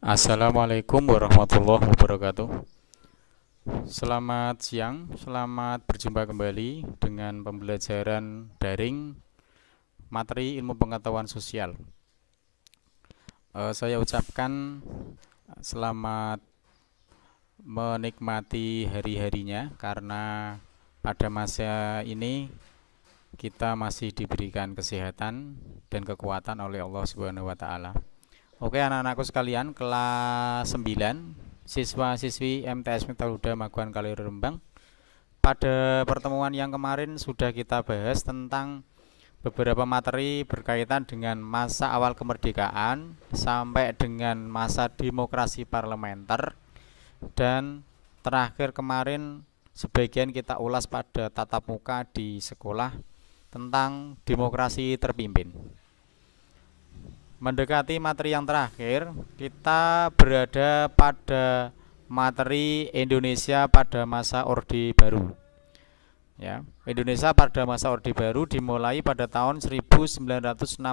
Assalamualaikum warahmatullahi wabarakatuh. Selamat siang, selamat berjumpa kembali dengan pembelajaran daring materi ilmu pengetahuan sosial. Saya ucapkan selamat menikmati hari-harinya karena pada masa ini kita masih diberikan kesehatan dan kekuatan oleh Allah Subhanahu wa taala. Oke anak-anakku sekalian, kelas 9 siswa-siswi MTS Miftahuda Maguan Kaliurang Rembang. Pada pertemuan yang kemarin sudah kita bahas tentang beberapa materi berkaitan dengan masa awal kemerdekaan sampai dengan masa demokrasi parlementer, dan terakhir kemarin sebagian kita ulas pada tatap muka di sekolah tentang demokrasi terpimpin. Mendekati materi yang terakhir, kita berada pada materi Indonesia pada masa Orde Baru. Ya, Indonesia pada masa Orde Baru dimulai pada tahun 1966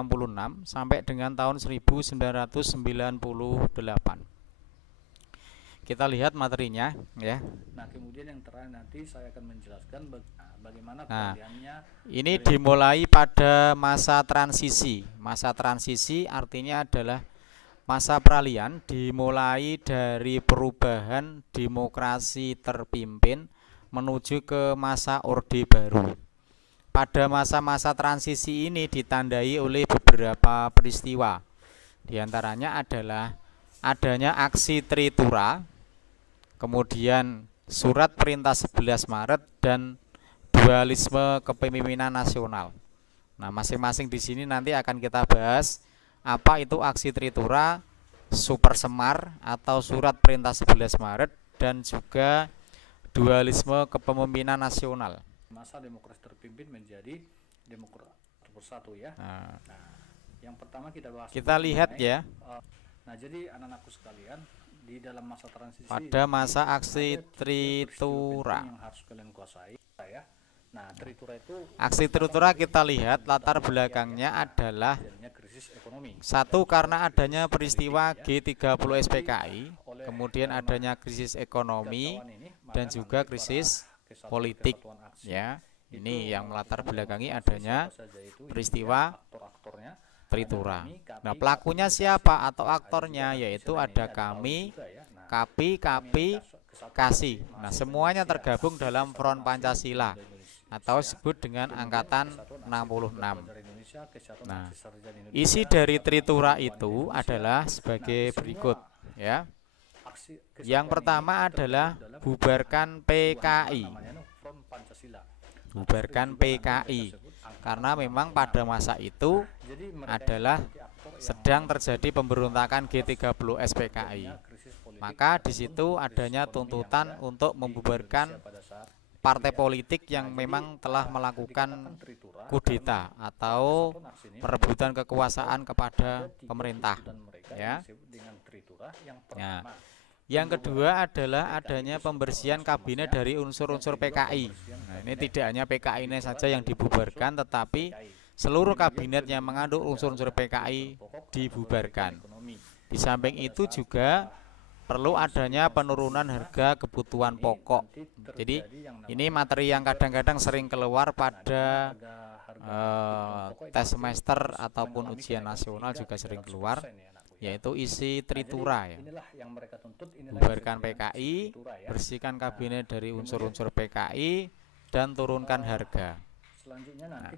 sampai dengan tahun 1998. Kita lihat materinya ya. Nah, kemudian yang terakhir nanti saya akan menjelaskan bagaimana peralihannya. Ini dimulai pada masa transisi. Masa transisi artinya adalah masa peralihan dimulai dari perubahan demokrasi terpimpin menuju ke masa Orde Baru. Pada masa-masa transisi ini ditandai oleh beberapa peristiwa. Di antaranya adalah adanya aksi Tritura, kemudian surat perintah 11 Maret dan dualisme kepemimpinan nasional. Nah, masing-masing di sini nanti akan kita bahas apa itu aksi Tritura, Super Semar atau surat perintah 11 Maret dan juga dualisme kepemimpinan nasional. Masa demokrasi terpimpin menjadi demokrasi bersatu ya. Nah, yang pertama kita bahas. Kita lihat ya. Nah, jadi anak-anakku sekalian, di dalam masa transisi pada masa aksi Tritura yang harus kalian kuasai ya. Nah, Tritura itu aksi Tritura kita lihat latar belakangnya adalah satu, karena adanya peristiwa G30 SPKI, kemudian adanya krisis ekonomi dan juga krisis politik ya. Ini yang melatar belakangi adanya peristiwa Tritura. Nah, pelakunya siapa atau aktornya? Yaitu ada kami, KAPI, KASI. Nah, semuanya tergabung dalam Front Pancasila atau disebut dengan Angkatan 66. Nah, isi dari Tritura itu adalah sebagai berikut ya. Yang pertama adalah bubarkan PKI. Bubarkan PKI. Karena memang pada masa itu adalah sedang terjadi pemberontakan G30 SPKI. Maka di situ adanya tuntutan untuk membubarkan partai politik yang memang telah melakukan kudeta atau perebutan kekuasaan kepada pemerintah ya. Nah, yang kedua adalah adanya pembersihan kabinet dari unsur-unsur PKI. Nah, ini tidak hanya PKI ini saja yang dibubarkan, tetapi seluruh kabinet yang mengandung unsur-unsur PKI dibubarkan. Di samping itu juga perlu adanya penurunan harga kebutuhan pokok. Jadi ini materi yang kadang-kadang sering keluar pada tes semester ataupun ujian nasional juga sering keluar, yaitu isi Tritura ya. Bubarkan PKI, bersihkan kabinet dari unsur-unsur PKI, dan turunkan harga. Nah,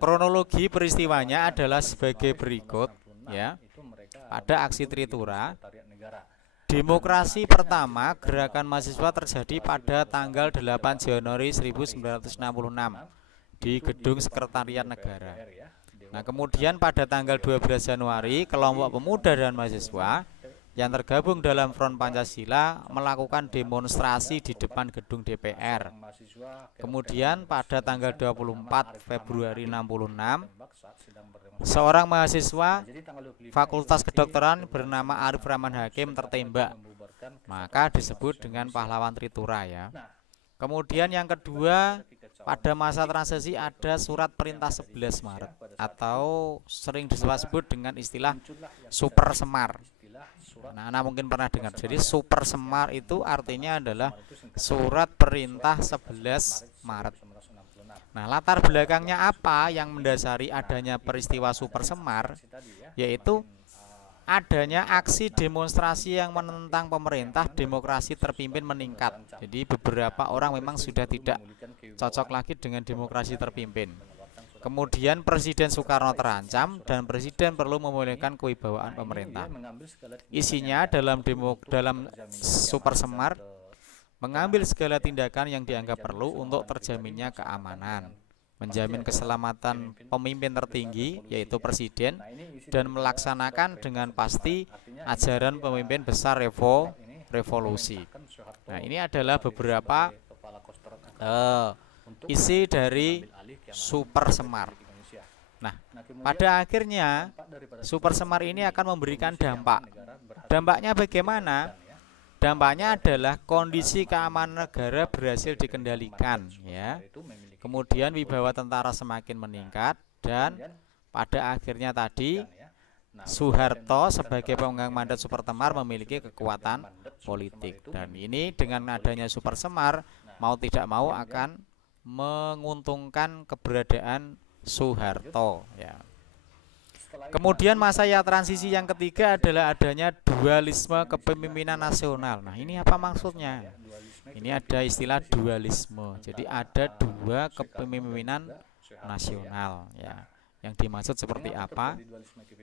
kronologi peristiwanya adalah sebagai berikut ya. Pada aksi Tritura, demokrasi pertama gerakan mahasiswa terjadi pada tanggal 8 Januari 1966 di Gedung Sekretariat Negara. Nah, kemudian pada tanggal 12 Januari, kelompok pemuda dan mahasiswa yang tergabung dalam Front Pancasila melakukan demonstrasi di depan gedung DPR. Kemudian pada tanggal 24 Februari 66, seorang mahasiswa Fakultas Kedokteran bernama Arif Rahman Hakim tertembak. Maka disebut dengan pahlawan Tritura ya. Kemudian yang kedua, pada masa transisi ada surat perintah 11 Maret atau sering disebut dengan istilah Super Semar. Nah, Anda mungkin pernah dengar. Jadi Super Semar itu artinya adalah surat perintah 11 Maret. Nah, latar belakangnya apa yang mendasari adanya peristiwa Super Semar? Yaitu adanya aksi demonstrasi yang menentang pemerintah, demokrasi terpimpin meningkat. Jadi beberapa orang memang sudah tidak cocok lagi dengan demokrasi terpimpin. Kemudian Presiden Soekarno terancam dan Presiden perlu memulihkan kewibawaan pemerintah. Isinya dalam Super Semar mengambil segala tindakan yang dianggap perlu untuk terjaminnya keamanan, menjamin keselamatan pemimpin tertinggi yaitu presiden, dan melaksanakan dengan pasti ajaran pemimpin besar revolusi. Nah, ini adalah beberapa isi dari Super Semar. Nah, pada akhirnya Super Semar ini akan memberikan dampak. Dampaknya bagaimana? Dampaknya adalah kondisi keamanan negara berhasil dikendalikan, ya. Kemudian wibawa tentara semakin meningkat dan pada akhirnya tadi Soeharto sebagai pemegang mandat Super Semar memiliki kekuatan politik. Dan ini dengan adanya Super Semar mau tidak mau akan menguntungkan keberadaan Soeharto, ya. Kemudian masa transisi yang ketiga adalah adanya dualisme kepemimpinan nasional. Nah, ini apa maksudnya? Ini ada istilah dualisme. Jadi ada dua kepemimpinan nasional, ya. Yang dimaksud seperti apa?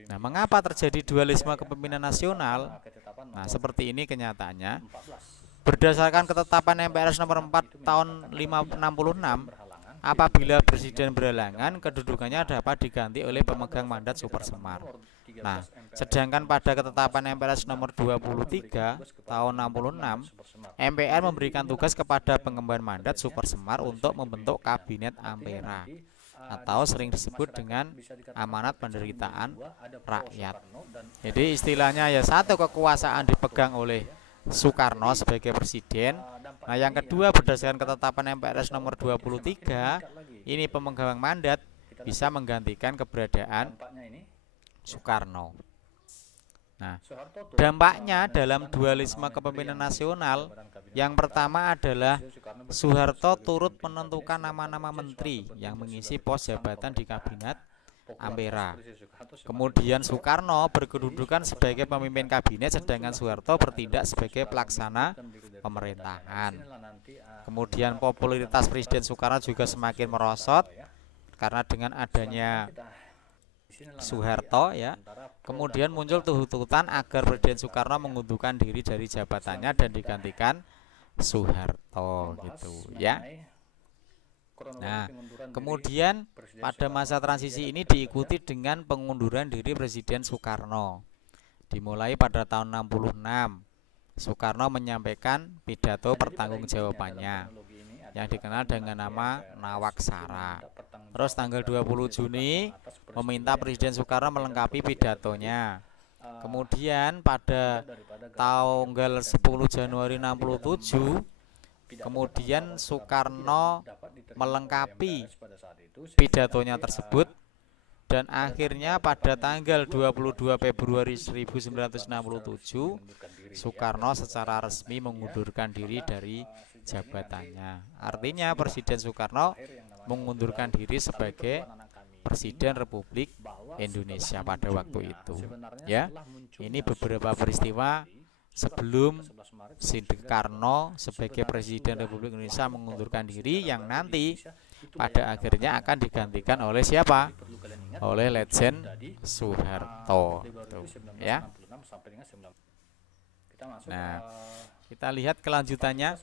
Nah, mengapa terjadi dualisme kepemimpinan nasional? Nah, seperti ini kenyataannya. Berdasarkan ketetapan MPRS nomor 4 tahun 1966, apabila presiden berhalangan, kedudukannya dapat diganti oleh pemegang mandat Super Semar. Nah, sedangkan pada ketetapan MPRS nomor 23 tahun 66, MPR memberikan tugas kepada pengemban mandat Super Semar untuk membentuk kabinet Ampera atau sering disebut dengan amanat penderitaan rakyat. Jadi istilahnya ya, satu, kekuasaan dipegang oleh Soekarno sebagai presiden. Nah, yang kedua, berdasarkan ketetapan MPRS nomor 23, ini pemegang mandat bisa menggantikan keberadaan Soekarno. Nah, dampaknya dalam dualisme kepemimpinan nasional, yang pertama adalah Soeharto turut menentukan nama-nama menteri yang mengisi pos jabatan di kabinet Ampera. Kemudian Soekarno berkedudukan sebagai pemimpin kabinet, sedangkan Soeharto bertindak sebagai pelaksana pemerintahan. Kemudian popularitas Presiden Soekarno juga semakin merosot karena dengan adanya Soeharto, ya. Kemudian muncul tuntutan agar Presiden Soekarno mengundurkan diri dari jabatannya dan digantikan Soeharto, gitu, ya. Nah, kemudian pada masa transisi ini diikuti dengan pengunduran diri Presiden Soekarno. Dimulai pada tahun 66, Soekarno menyampaikan pidato pertanggungjawabannya yang dikenal dengan nama Nawaksara. Terus tanggal 20 Juni meminta Presiden Soekarno melengkapi pidatonya. Kemudian pada tanggal 10 Januari 67, kemudian Soekarno melengkapi pidatonya tersebut, dan akhirnya pada tanggal 22 Februari 1967 Soekarno secara resmi mengundurkan diri dari jabatannya. Artinya Presiden Soekarno mengundurkan diri sebagai Presiden Republik Indonesia pada waktu itu, ya. Ini beberapa peristiwa sebelum Soekarno sebagai Presiden Republik Indonesia mengundurkan diri, yang nanti pada akhirnya akan digantikan oleh siapa? Oleh Legend Soeharto, ya. Nah, kita lihat kelanjutannya.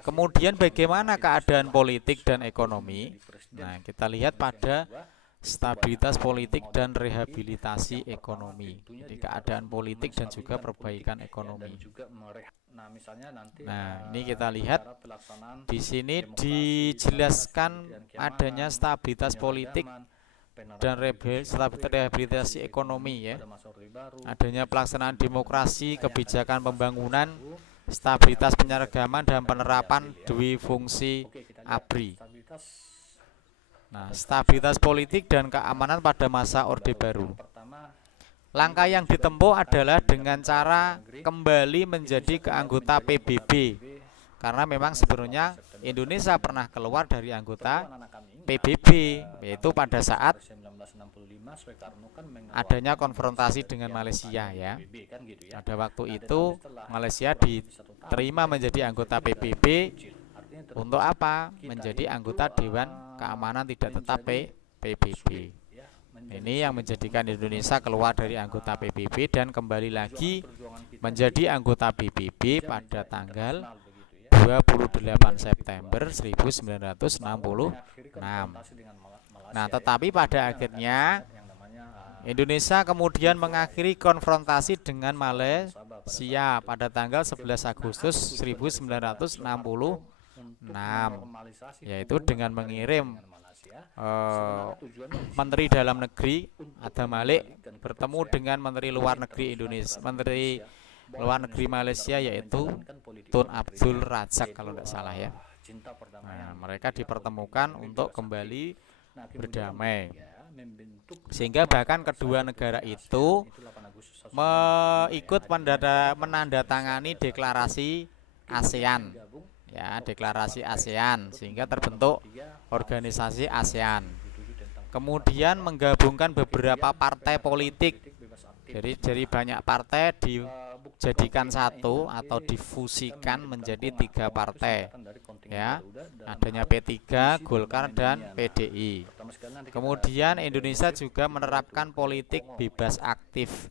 Kemudian bagaimana keadaan politik dan ekonomi? Nah, kita lihat pada stabilitas politik dan rehabilitasi ekonomi. Jadi keadaan politik dan juga perbaikan ekonomi. Nah, ini kita lihat di sini dijelaskan adanya stabilitas politik dan rehabilitasi ekonomi, ya. Adanya pelaksanaan demokrasi, kebijakan pembangunan, stabilitas penyeragaman dan penerapan dwi fungsi ABRI. Nah, stabilitas politik dan keamanan pada masa Orde Baru. Langkah yang ditempuh adalah dengan cara kembali menjadi keanggota PBB. Karena memang sebenarnya Indonesia pernah keluar dari anggota PBB, yaitu pada saat adanya konfrontasi dengan Malaysia ya. Pada waktu itu Malaysia diterima menjadi anggota PBB untuk apa? Menjadi anggota Dewan Keamanan Tidak Tetap PBB. Ini yang menjadikan Indonesia keluar dari anggota PBB dan kembali lagi menjadi anggota PBB pada tanggal 28 September 1966. Nah, tetapi pada akhirnya Indonesia kemudian mengakhiri konfrontasi dengan Malaysia pada tanggal 11 Agustus 1966, yaitu dengan mengirim Menteri Dalam Negeri Adam Malik bertemu dengan Menteri Luar Negeri Indonesia, Menteri Luar Negeri Malaysia, yaitu Tun Abdul Razak kalau tidak salah ya. Nah, mereka dipertemukan untuk kembali berdamai, sehingga bahkan kedua negara itu menandatangani deklarasi ASEAN ya, deklarasi ASEAN, sehingga terbentuk organisasi ASEAN. Kemudian menggabungkan beberapa partai politik, jadi dari banyak partai dijadikan satu atau difusikan menjadi 3 partai ya, adanya P3, Golkar dan PDI. Kemudian Indonesia juga menerapkan politik bebas aktif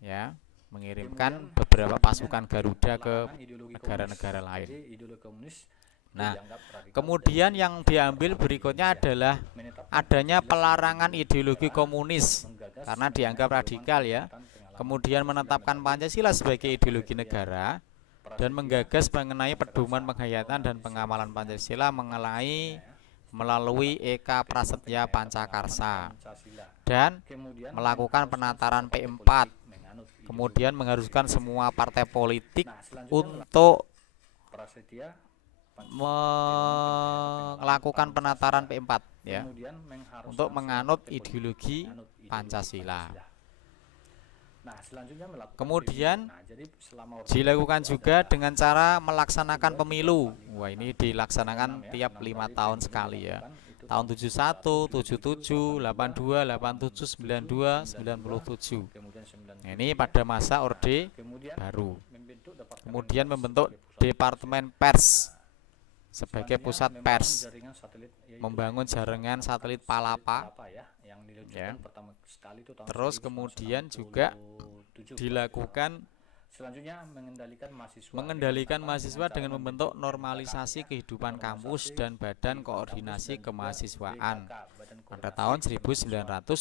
ya, mengirimkan beberapa pasukan Garuda ke negara-negara lain. Nah, kemudian yang diambil berikutnya adalah adanya pelarangan ideologi komunis karena dianggap radikal ya. Kemudian menetapkan Pancasila sebagai ideologi negara dan menggagas mengenai pedoman penghayatan dan pengamalan Pancasila melalui Eka Prasetya Pancakarsa dan melakukan penataran P4. Kemudian mengharuskan semua partai politik untuk melakukan penataran P4 ya, untuk menganut ideologi Pancasila. Kemudian dilakukan juga dengan cara melaksanakan pemilu. Wah, ini dilaksanakan tiap 5 tahun sekali ya. Tahun 71, 77, 82, 87, 92, 97. Ini pada masa Orde Baru. Kemudian membentuk Departemen Pers sebagai pusat pers, membangun jaringan satelit Palapa ya. Terus kemudian juga dilakukan mengendalikan mahasiswa dengan membentuk normalisasi kehidupan kampus dan Badan Koordinasi Kemahasiswaan pada tahun 1978.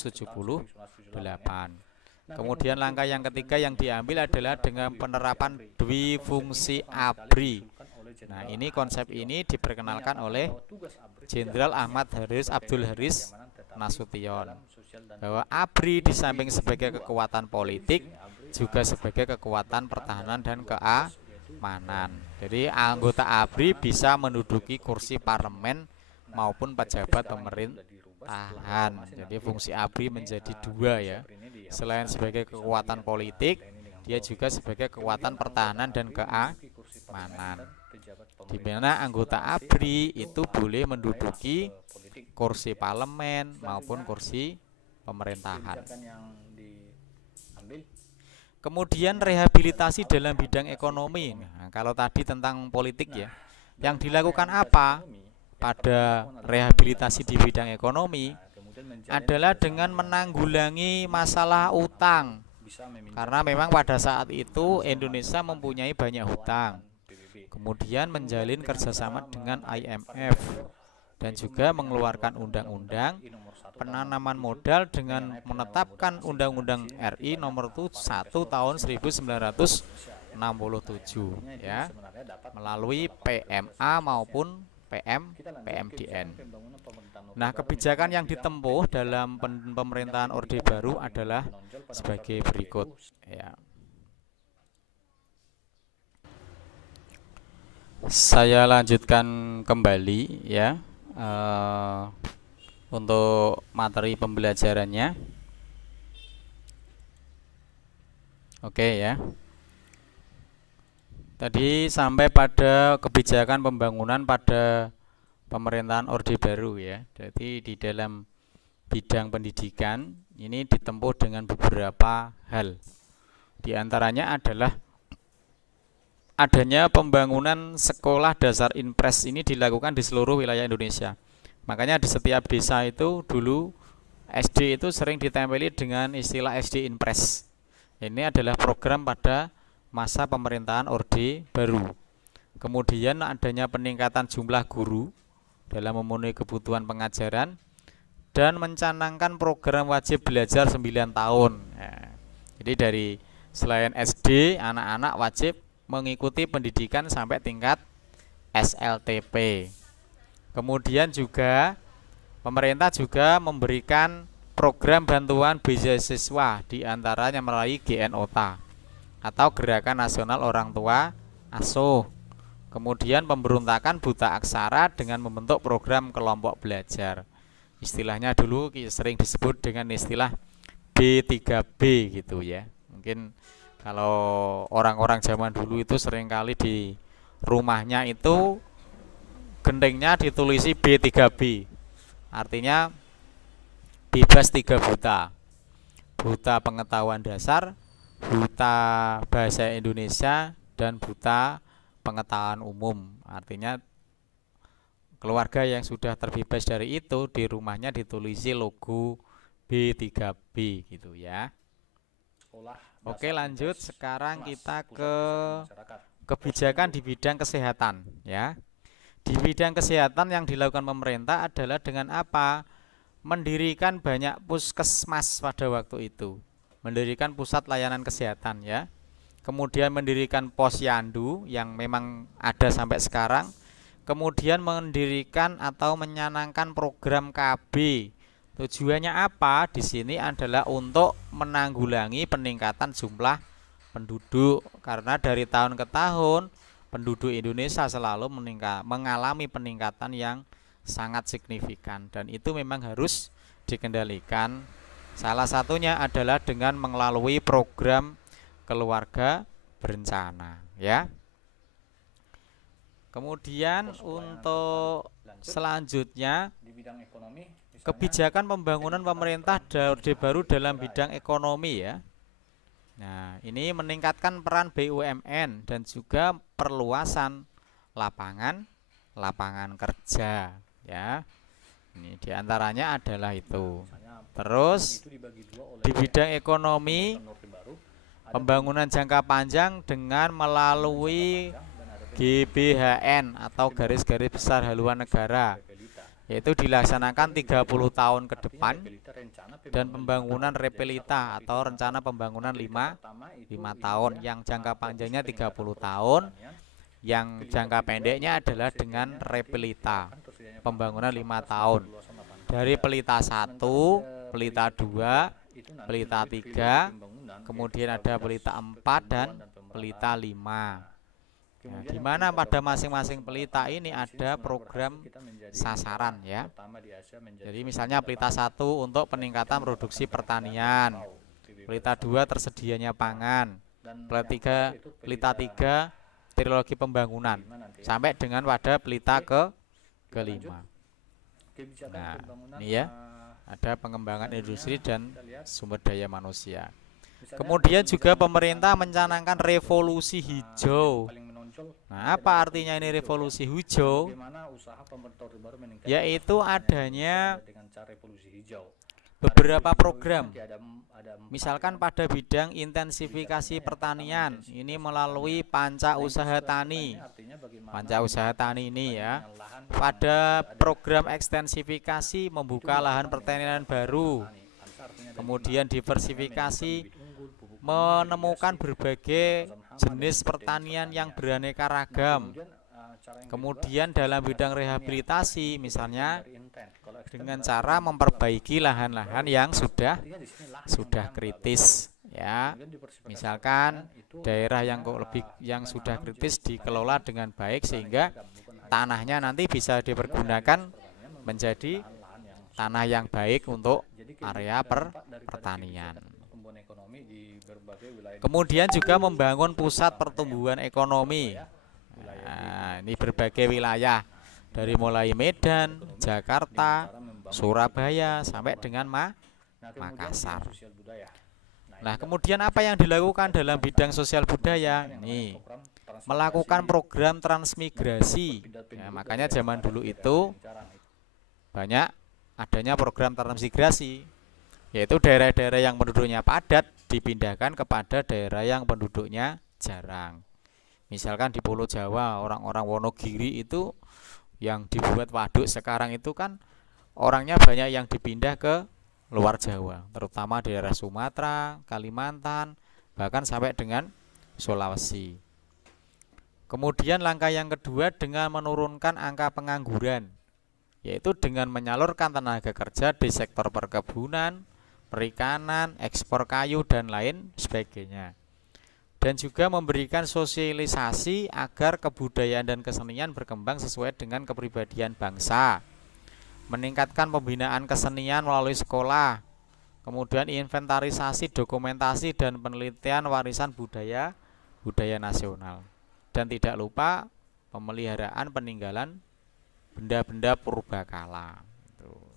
Kemudian langkah yang ketiga yang diambil adalah dengan penerapan dwifungsi ABRI. Nah, ini konsep ini diperkenalkan oleh Jenderal Ahmad Abdul Haris Nasution, bahwa ABRI di samping sebagai kekuatan politik juga sebagai kekuatan pertahanan dan keamanan. Jadi anggota ABRI bisa menduduki kursi parlemen maupun pejabat pemerintahan. Jadi fungsi ABRI menjadi 2 ya. Selain sebagai kekuatan politik, dia juga sebagai kekuatan pertahanan dan keamanan. Di mana anggota ABRI itu boleh menduduki kursi parlemen maupun kursi pemerintahan. Kemudian rehabilitasi dalam bidang ekonomi. Nah, kalau tadi tentang politik ya, yang dilakukan apa pada rehabilitasi di bidang ekonomi adalah dengan menanggulangi masalah utang. Karena memang pada saat itu Indonesia mempunyai banyak hutang. Kemudian menjalin kerjasama dengan IMF dan juga mengeluarkan undang-undang penanaman modal dengan menetapkan Undang-Undang RI nomor 1 tahun 1967 ya, melalui PMA maupun PMDN. Nah, kebijakan yang ditempuh dalam pemerintahan Orde Baru adalah sebagai berikut ya. Saya lanjutkan kembali ya. untuk materi pembelajarannya. Oke ya. Tadi sampai pada kebijakan pembangunan pada pemerintahan Orde Baru ya. Jadi di dalam bidang pendidikan ini ditempuh dengan beberapa hal. Di antaranya adalah adanya pembangunan sekolah dasar Inpres ini dilakukan di seluruh wilayah Indonesia. Makanya di setiap desa itu dulu SD itu sering ditempeli dengan istilah SD Inpres. Ini adalah program pada masa pemerintahan Orde Baru. Kemudian adanya peningkatan jumlah guru dalam memenuhi kebutuhan pengajaran dan mencanangkan program wajib belajar 9 tahun. Nah, jadi dari selain SD, anak-anak wajib mengikuti pendidikan sampai tingkat SLTP. Kemudian juga pemerintah juga memberikan program bantuan beasiswa diantaranya melalui GNOTA atau Gerakan Nasional Orang Tua Asuh. Kemudian pemberontakan buta aksara dengan membentuk program kelompok belajar. Istilahnya dulu sering disebut dengan istilah B3B gitu ya. Mungkin kalau orang-orang zaman dulu itu seringkali di rumahnya itu gentengnya ditulisi B3B. Artinya bebas 3 buta. Buta pengetahuan dasar, buta bahasa Indonesia, dan buta pengetahuan umum. Artinya keluarga yang sudah terbebas dari itu di rumahnya ditulisi logo B3B gitu ya. Oke, lanjut. Sekarang kita ke kebijakan di bidang kesehatan ya. Di bidang kesehatan yang dilakukan pemerintah adalah dengan apa? Mendirikan banyak puskesmas pada waktu itu. Mendirikan pusat layanan kesehatan ya. Kemudian mendirikan posyandu yang memang ada sampai sekarang. Kemudian mendirikan atau mencanangkan program KB. Tujuannya apa? Di sini adalah untuk menanggulangi peningkatan jumlah penduduk karena dari tahun ke tahun penduduk Indonesia selalu mengalami peningkatan yang sangat signifikan dan itu memang harus dikendalikan. Salah satunya adalah dengan melalui program keluarga berencana ya. Kemudian untuk selanjutnya kebijakan pembangunan pemerintah Orde Baru dalam bidang ekonomi ya. Nah, ini meningkatkan peran BUMN dan juga perluasan lapangan kerja ya. Ini diantaranya adalah itu. Terus di bidang ekonomi pembangunan jangka panjang dengan melalui GBHN atau garis-garis besar haluan negara, yaitu dilaksanakan 30 tahun ke depan, dan pembangunan repelita atau rencana pembangunan 5 tahun yang jangka panjangnya 30 tahun, yang jangka pendeknya adalah dengan repelita pembangunan 5 tahun dari pelita 1, pelita 2, pelita 3, kemudian ada pelita 4 dan pelita 5. Nah, di mana pada masing-masing pelita ini ada program sasaran ya. Jadi misalnya pelita 1 untuk peningkatan produksi pertanian, pelita 2 tersedianya pangan, pelita 3 teknologi pembangunan, sampai dengan pada pelita ke-5. Nah, ini ya, ada pengembangan industri dan sumber daya manusia. Kemudian juga pemerintah mencanangkan revolusi hijau. Nah, apa artinya ini revolusi hijau? Yaitu adanya beberapa program. Misalkan pada bidang intensifikasi pertanian, ini melalui Panca Usaha Tani. Panca Usaha Tani ini ya. Pada program ekstensifikasi membuka lahan pertanian baru. Kemudian diversifikasi, menemukan berbagai jenis pertanian yang beraneka ragam. Kemudian dalam bidang rehabilitasi misalnya dengan cara memperbaiki lahan-lahan yang sudah kritis ya. Misalkan daerah yang sudah kritis dikelola dengan baik sehingga tanahnya nanti bisa dipergunakan menjadi lahan yang tanah yang baik untuk jadi area dampak daripada pertanian. pertumbuhan ekonomi di berbagai wilayah Kemudian juga membangun pusat pertumbuhan ekonomi. Nah, ini berbagai wilayah dari mulai Medan, Jakarta, Surabaya sampai dengan Makassar. sosial budaya. Nah, kemudian apa yang dilakukan dalam bidang sosial budaya? Nih, melakukan program transmigrasi. Ya, makanya zaman dulu itu banyak adanya program transmigrasi, yaitu daerah-daerah yang penduduknya padat dipindahkan kepada daerah yang penduduknya jarang. Misalkan di Pulau Jawa, orang-orang Wonogiri itu yang dibuat waduk sekarang itu kan orangnya banyak yang dipindah ke luar Jawa, terutama daerah Sumatera, Kalimantan, bahkan sampai dengan Sulawesi. Kemudian langkah yang kedua dengan menurunkan angka pengangguran, yaitu dengan menyalurkan tenaga kerja di sektor perkebunan, perikanan, ekspor kayu, dan lain sebagainya. Dan juga memberikan sosialisasi agar kebudayaan dan kesenian berkembang sesuai dengan kepribadian bangsa. Meningkatkan pembinaan kesenian melalui sekolah, kemudian inventarisasi, dokumentasi, dan penelitian warisan budaya nasional, dan tidak lupa pemeliharaan peninggalan benda-benda purbakala.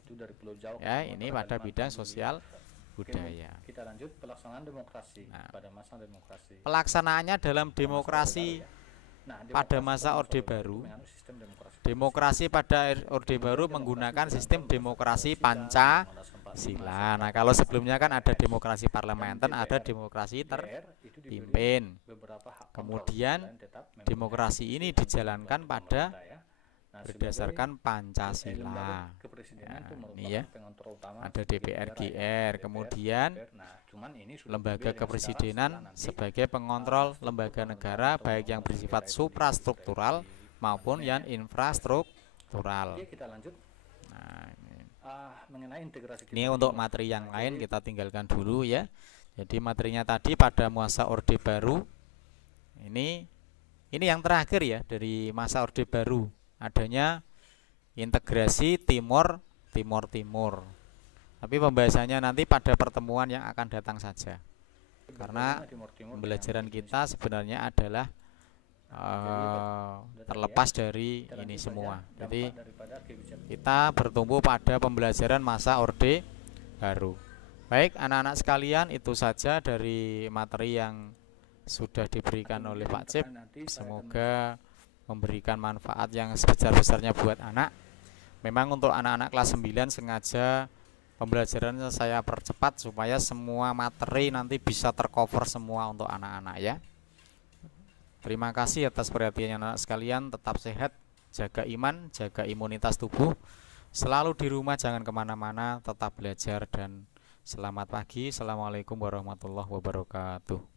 Itu dari Pulau Jawa. Ya, ini pada bidang sosial budaya. Kita lanjut pelaksanaan demokrasi pada masa demokrasi. Pelaksanaannya dalam demokrasi pada masa Orde Baru. Demokrasi pada Orde Baru menggunakan sistem demokrasi Pancasila. Nah, kalau sebelumnya kan ada demokrasi parlementer, ada demokrasi terpimpin. Kemudian demokrasi ini dijalankan pada berdasarkan Pancasila. Ya, ini ya, ada DPR GR, kemudian lembaga kepresidenan sebagai pengontrol lembaga negara baik yang bersifat suprastruktural maupun yang infrastruktural. Nah, ini untuk materi yang lain kita tinggalkan dulu ya. Jadi materinya tadi pada masa Orde Baru. Ini yang terakhir ya dari masa Orde Baru, adanya integrasi Timur. Tapi pembahasannya nanti pada pertemuan yang akan datang saja. Karena pembelajaran kita sebenarnya adalah terlepas dari ini semua. Jadi kita bertumbuh pada pembelajaran masa Orde Baru. Baik anak-anak sekalian, itu saja dari materi yang sudah diberikan oleh Pak Cip. Semoga memberikan manfaat yang sebesar-besarnya buat anak. Memang untuk anak-anak kelas 9 sengaja pembelajarannya saya percepat supaya semua materi nanti bisa tercover semua untuk anak-anak ya. Terima kasih atas perhatiannya anak sekalian. Tetap sehat, jaga iman, jaga imunitas tubuh. Selalu di rumah, jangan kemana-mana, tetap belajar, dan selamat pagi. Assalamualaikum warahmatullahi wabarakatuh.